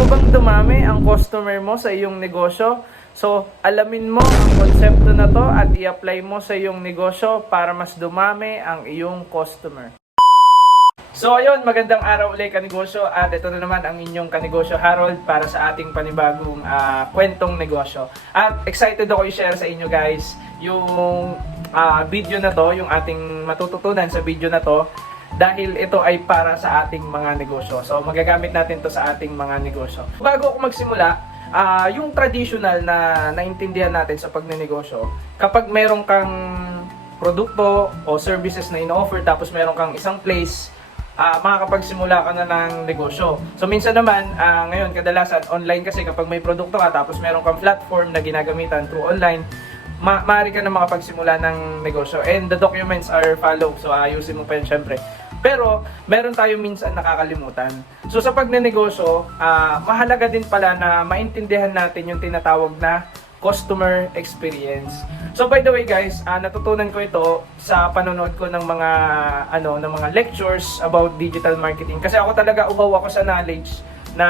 mo bang dumami ang customer mo sa iyong negosyo? So, alamin mo ang konsepto na to at i-apply mo sa iyong negosyo para mas dumami ang iyong customer. So ayun, magandang araw ulit kanegosyo at ito na naman ang inyong kanegosyo Harold para sa ating panibagong kwentong negosyo. At excited ako i-share sa inyo guys yung video na to, yung ating matututunan sa video na to dahil ito ay para sa ating mga negosyo. So magagamit natin to sa ating mga negosyo. Bago ako magsimula, yung traditional na naintindihan natin sa pagnenegosyo, kapag meron kang produkto o services na ino-offer tapos meron kang isang place, makakapagsimula ka na ng negosyo. So minsan naman, ngayon kadalasan online kasi kapag may produkto ka tapos meron kang platform na ginagamitan through online, maaari ka na makapagsimula ng negosyo. And the documents are followed, so ayusin mo pa yun syempre. Pero meron tayo minsan nakakalimutan. So sa pagnenegosyo, mahalaga din pala na maintindihan natin yung tinatawag na customer experience. So by the way guys, natutunan ko ito sa panonood ko ng mga lectures about digital marketing. Kasi ako talaga uhaw ako sa knowledge na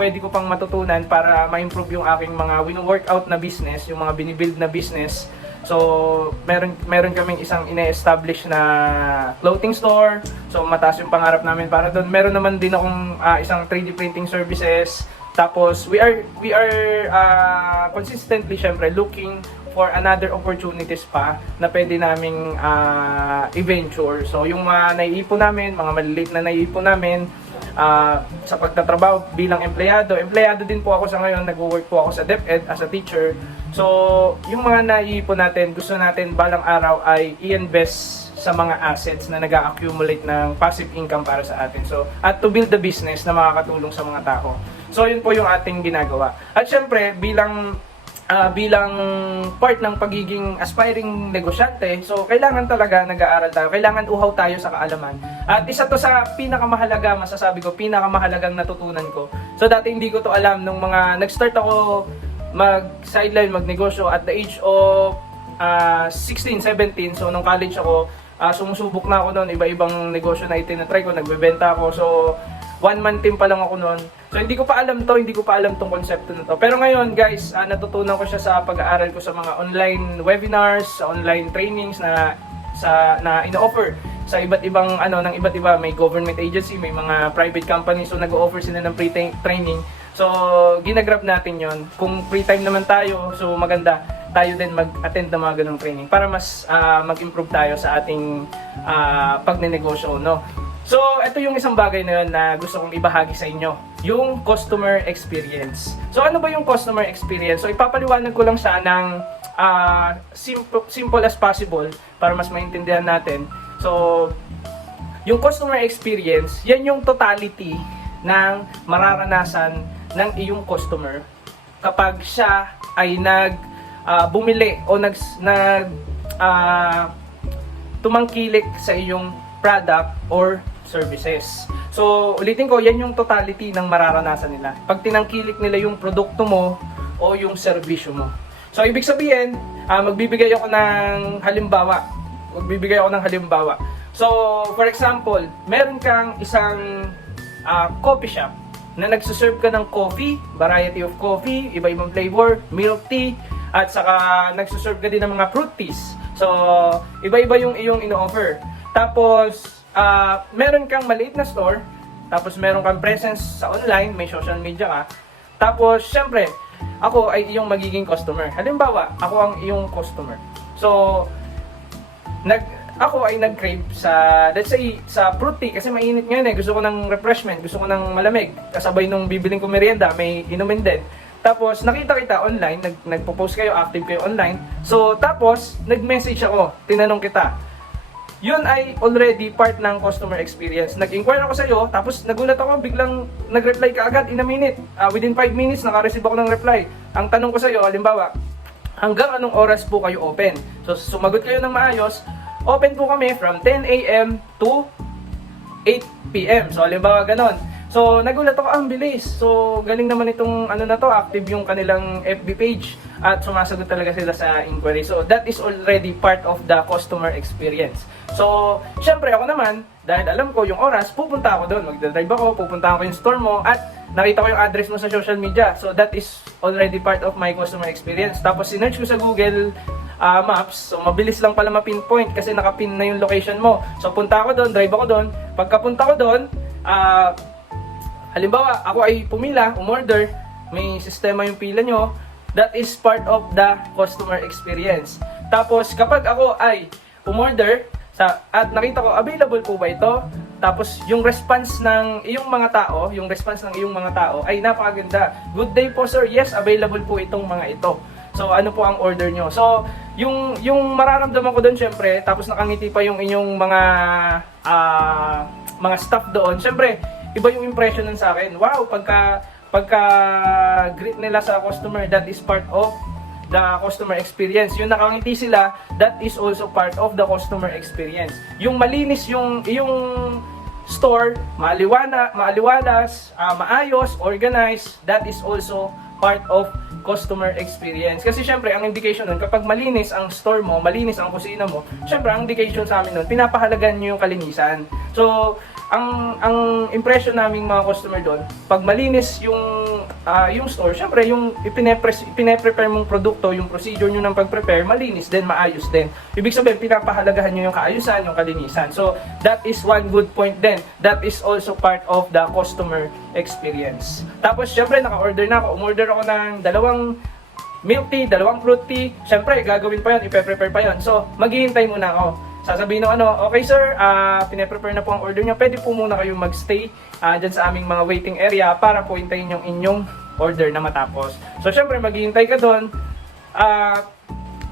pwede ko pang matutunan para ma-improve yung aking mga wino-workout na business, yung mga binibuild na business. So meron kaming isang ine-establish na clothing store. So mataas yung pangarap namin para doon. Meron naman din akong isang 3D printing services. Tapos we are consistently syempre looking for another opportunities pa na pwede naming i-venture. So yung mga naiipon namin, mga maliliit na naiipon namin sa pagtatrabaho bilang empleyado din po ako sa ngayon, nagwo-work po ako sa DepEd as a teacher. So yung mga naiipon natin, gusto natin balang araw ay i-invest sa mga assets na nag-accumulate ng passive income para sa atin. So at to build the business na makakatulong sa mga tao. So yun po yung ating ginagawa. At syempre bilang part ng pagiging aspiring negosyante, so kailangan talaga nag-aaral tayo, kailangan uhaw tayo sa kaalaman. At isa to sa pinakamahalaga, masasabi ko, pinakamahalagang natutunan ko. So dati hindi ko to alam nung nag-start ako mag-sideline, magnegosyo at the age of 16, 17. So nung college ako, sumusubok na ako noon, iba-ibang negosyo na itinatry ko, nagbebenta ako. So 1-man team pa lang ako noon. So hindi ko pa alam tong konsepto na to. Pero ngayon guys, natutunan ko siya sa pag-aaral ko sa mga online webinars, sa online trainings na ino-offer sa iba't ibang ng iba't iba, may government agency, may mga private company, so nag-o-offer sila ng free training. So ginagrab natin 'yon. Kung free time naman tayo, so maganda tayo din mag-attend ng mga ganung training para mas mag-improve tayo sa ating pagnenegosyo, no? So, ito yung isang bagay na yun na gusto kong ibahagi sa inyo, yung customer experience. So, ano ba yung customer experience? So, ipapaliwanag ko lang siya ng simple as possible para mas maintindihan natin. So, yung customer experience, yan yung totality ng mararanasan ng iyong customer kapag siya ay bumili o tumangkilik sa iyong product or services. So, ulitin ko, yan yung totality ng mararanasan nila. Pag tinangkilik nila yung produkto mo o yung serbisyo mo. So, ibig sabihin, magbibigay ako ng halimbawa. So, for example, meron kang isang coffee shop na nagsuserve ka ng coffee, variety of coffee, iba-ibang flavor, milk tea, at saka nagsuserve ka din ng mga fruit teas. So, iba-iba yung iyong ino-offer. Tapos, meron kang maliit na store, tapos meron kang presence sa online, may social media ka. Tapos, syempre, ako ay iyong magiging customer. Halimbawa, ako ang iyong customer. So, ako ay nag-crave let's say, sa fruit tea, kasi mainit ngayon gusto ko ng refreshment, gusto ko ng malamig. Kasabay nung bibiling ko merienda, may inumin din. Tapos, nakita kita online, nagpo-post kayo, active kayo online. So, tapos, nag-message ako, tinanong kita. Yun ay already part ng customer experience. Nag-inquire ako sa iyo, tapos nagulat ako, biglang nag-reply ka agad in a minute. Within 5 minutes, naka-receive ako ng reply. Ang tanong ko sa iyo, halimbawa, hanggang anong oras po kayo open? So, sumagot kayo ng maayos, open po kami from 10 a.m. to 8 p.m. So, halimbawa, ganon. So, nagulat ako, ang bilis. So, galing naman itong active yung kanilang FB page at sumasagot talaga sila sa inquiry. So, that is already part of the customer experience. So, syempre ako naman, dahil alam ko yung oras, pupunta ako doon. Magdadrive ako, pupunta ako yung store mo at nakita ko yung address mo sa social media. So that is already part of my customer experience. Tapos sinearch ko sa Google Maps. So mabilis lang pala ma-pinpoint kasi nakapin na yung location mo. So punta ako doon, drive ako doon. Pagkapunta ko doon, halimbawa, ako ay pumila, umorder, may sistema yung pila nyo, that is part of the customer experience. Tapos kapag ako ay umorder, at nakita ko, available po ba ito? Tapos yung response ng iyong mga tao, ay napakaganda. Good day po sir, yes, available po itong mga ito. So ano po ang order nyo? So yung mararamdaman ko doon syempre, tapos nakangiti pa yung inyong mga staff doon. Syempre, iba yung impression nun sa akin. Wow, pagka greet nila sa customer, that is part of the customer experience. Yung nakangiti sila, that is also part of the customer experience. Yung malinis yung store, maaliwalas, maayos, organized, that is also part of customer experience. Kasi syempre, ang indication nun, kapag malinis ang store mo, malinis ang kusina mo, syempre, ang indication sa amin nun, pinapahalagan nyo yung kalinisan. So, ang impression naming mga customer doon, pag malinis yung store, syempre yung ipine-prepare mong produkto, yung procedure nyo ng pag-prepare, malinis din, maayos din. Ibig sabihin, pinapahalagahan nyo yung kaayusan, yung kalinisan. So, that is one good point din. That is also part of the customer experience. Tapos, syempre, naka-order na ako. Umorder ako ng 2 milk tea, 2 fruit tea. Syempre, gagawin pa yun, ipe-prepare pa yun. So, maghihintay muna ako. Sasabihin ng okay sir, pine-prepare na po ang order nyo. Pwede po muna kayong magstay dyan sa aming mga waiting area para po hintayin yung inyong order na matapos. So syempre maghihintay ka doon.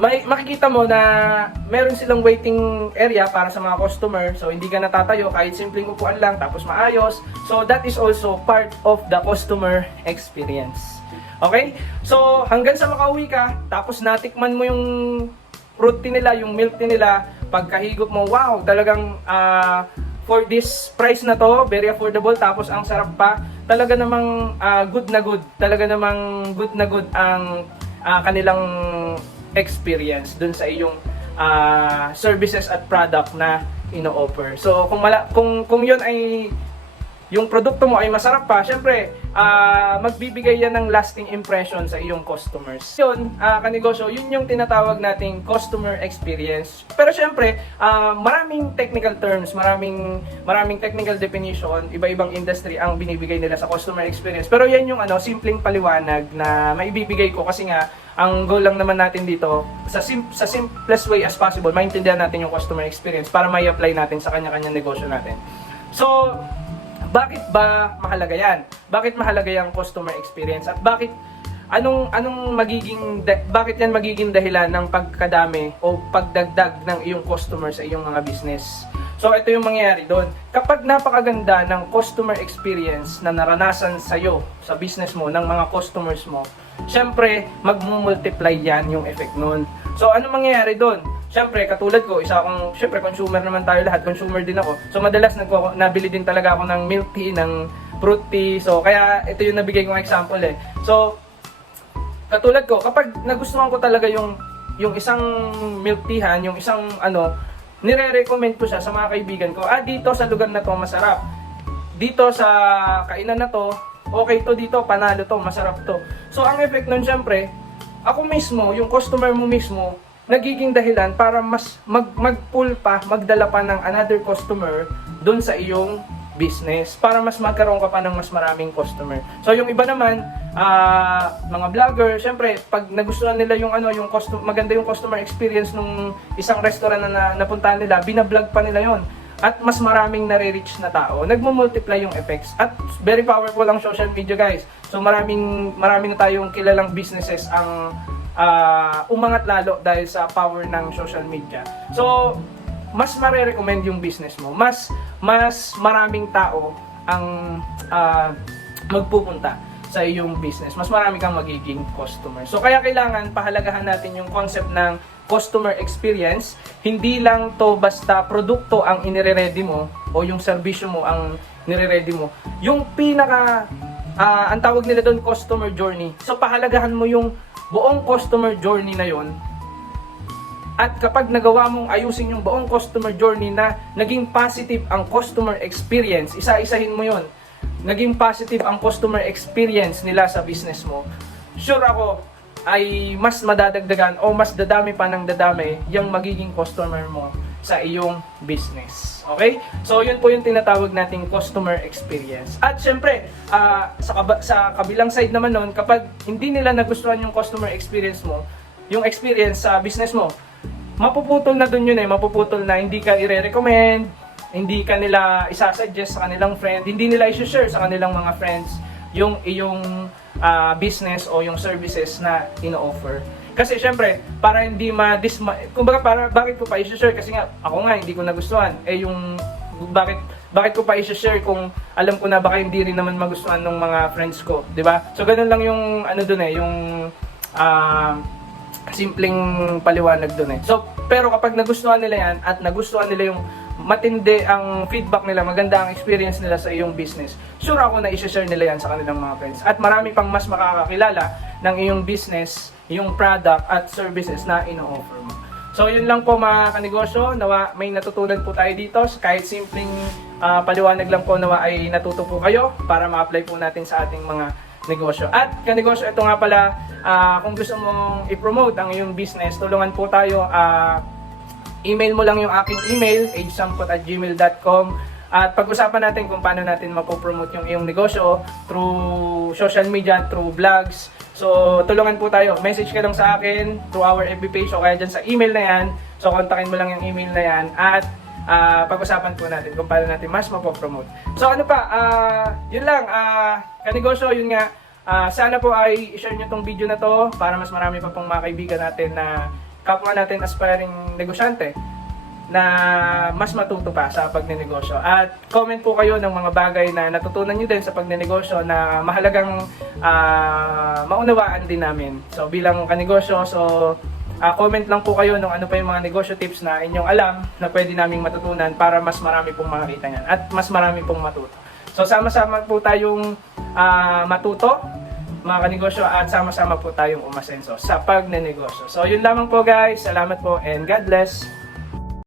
Makikita mo na meron silang waiting area para sa mga customer. So hindi ka natatayo, kahit simpleng upuan lang, tapos maayos. So that is also part of the customer experience. Okay? So hanggang sa makauwi ka, tapos natikman mo yung fruit tea nila, yung milk tea nila, pagkahigop mo, wow, talagang for this price na to, very affordable, tapos ang sarap pa, talaga namang good na good, ang kanilang experience dun sa iyong services at product na ino-offer. So kung yun ay yung produkto mo ay masarap pa, syempre, magbibigay yan ng lasting impression sa iyong customers. Yun, kanegosyo, yun yung tinatawag nating customer experience. Pero syempre, maraming technical terms, maraming technical definition, iba-ibang industry ang binibigay nila sa customer experience. Pero yan yung simpleng paliwanag na maibibigay ko kasi nga, ang goal lang naman natin dito, sa simplest way as possible, maintindihan natin yung customer experience para may apply natin sa kanya-kanyang negosyo natin. So, bakit ba mahalaga yan? Bakit mahalaga yung customer experience? At bakit bakit yan magiging dahilan ng pagkadami o pagdagdag ng iyong customer sa iyong mga business? So ito yung mangyayari doon. Kapag napakaganda ng customer experience na naranasan sa iyo, sa business mo, ng mga customers mo, syempre magmumultiply yan yung effect nun. So ano mangyayari doon? Siyempre, katulad ko, siyempre, consumer naman tayo lahat, consumer din ako. So, madalas nabili din talaga ako ng milk tea, ng fruit tea. So, kaya ito yung nabigay kong example eh. So, katulad ko, kapag nagustuhan ko talaga yung isang milk teahan, yung isang nire-recommend ko siya sa mga kaibigan ko, dito sa lugar na to, masarap. Dito sa kainan na to, okay to dito, panalo to, masarap to. So, ang effect nun, siyempre, ako mismo, yung customer mo mismo, nagiging dahilan para mas mag-pull pa, magdala pa ng another customer doon sa iyong business para mas magkaroon ka pa ng mas maraming customer. So yung iba naman, mga vlogger, syempre pag nagustuhan nila yung maganda yung customer experience nung isang restaurant na napuntahan nila, binablog pa nila yon. At mas maraming nare-reach na tao, nagmo-multiply yung effects. At very powerful ang social media, guys. So maraming na tayong kilalang businesses ang umangat lalo dahil sa power ng social media. So, mas mare-recommend yung business mo. Mas maraming tao ang magpupunta sa iyong business. Mas marami kang magiging customer. So, kaya kailangan pahalagahan natin yung concept ng customer experience. Hindi lang to basta produkto ang inire-ready mo o yung serbisyo mo ang nire-ready mo. Yung ang tawag nila doon, customer journey. So, pahalagahan mo yung buong customer journey na yon. At kapag nagawa mong ayusin yung buong customer journey na naging positive ang customer experience, isa-isahin mo yon. naging positive ang customer experience nila sa business mo, sure ako ay mas madadagdagan o mas dadami pa ng dadami yung magiging customer mo sa iyong business. Okay? So, yun po yung tinatawag nating customer experience. At syempre, sa kabilang side naman nun, kapag hindi nila nagustuhan yung customer experience mo, yung experience sa business mo, mapuputol na dun yun mapuputol na hindi ka i-recommend, hindi ka nila isasuggest sa kanilang friend, hindi nila i-share sa kanilang mga friends yung iyong business o yung services na ino-offer. Kasi syempre, para hindi kumbaga bakit ko pa i-share kasi nga ako nga hindi ko nagustuhan. Yung bakit ko pa i-share kung alam ko na baka hindi rin naman magustuhan ng mga friends ko, 'di ba? So ganun lang yung yung simpleng paliwanag doon So, pero kapag nagustuhan nila yan at nagustuhan nila yung matindi ang feedback nila, maganda ang experience nila sa iyong business, sure ako na i-share nila yan sa kanilang mga friends. At marami pang mas makakakilala ng iyong business, yung product at services na ino-offer mo. So, yun lang po mga kanegosyo. Nawa may natutunan po tayo dito. Kahit simpleng paliwanag lang po, nawa ay natuto po kayo para ma-apply po natin sa ating mga negosyo. At kanegosyo, ito nga pala, kung gusto mong i-promote ang iyong business, tulungan po tayo. Email mo lang yung aking email, agesampot@gmail.com, at pag-usapan natin kung paano natin mapopromote yung iyong negosyo through social media, through vlogs. So, tulungan po tayo. Message ka lang sa akin through our FB page o kaya dyan sa email na yan. So, kontakin mo lang yung email na yan at pag-usapan po natin kung paano natin mas mapopromote. So, ano pa, yun lang, kanegosyo, yun nga, sana po ay i-share nyo tong video na to para mas marami pa pong mga kaibigan natin na kapwa natin aspiring negosyante na mas matuto pa sa pagnenegosyo. At comment po kayo ng mga bagay na natutunan nyo din sa pagnenegosyo na mahalagang maunawaan din namin. So bilang kanegosyo, comment lang po kayo ng ano pa yung mga negosyo tips na inyong alam na pwede naming matutunan para mas marami pong makakita yan at mas marami pong matuto. So sama-sama po tayong matuto mga kanegosyo at sama-sama po tayong umasenso sa pagnenegosyo. So yun lamang po guys, salamat po and God bless!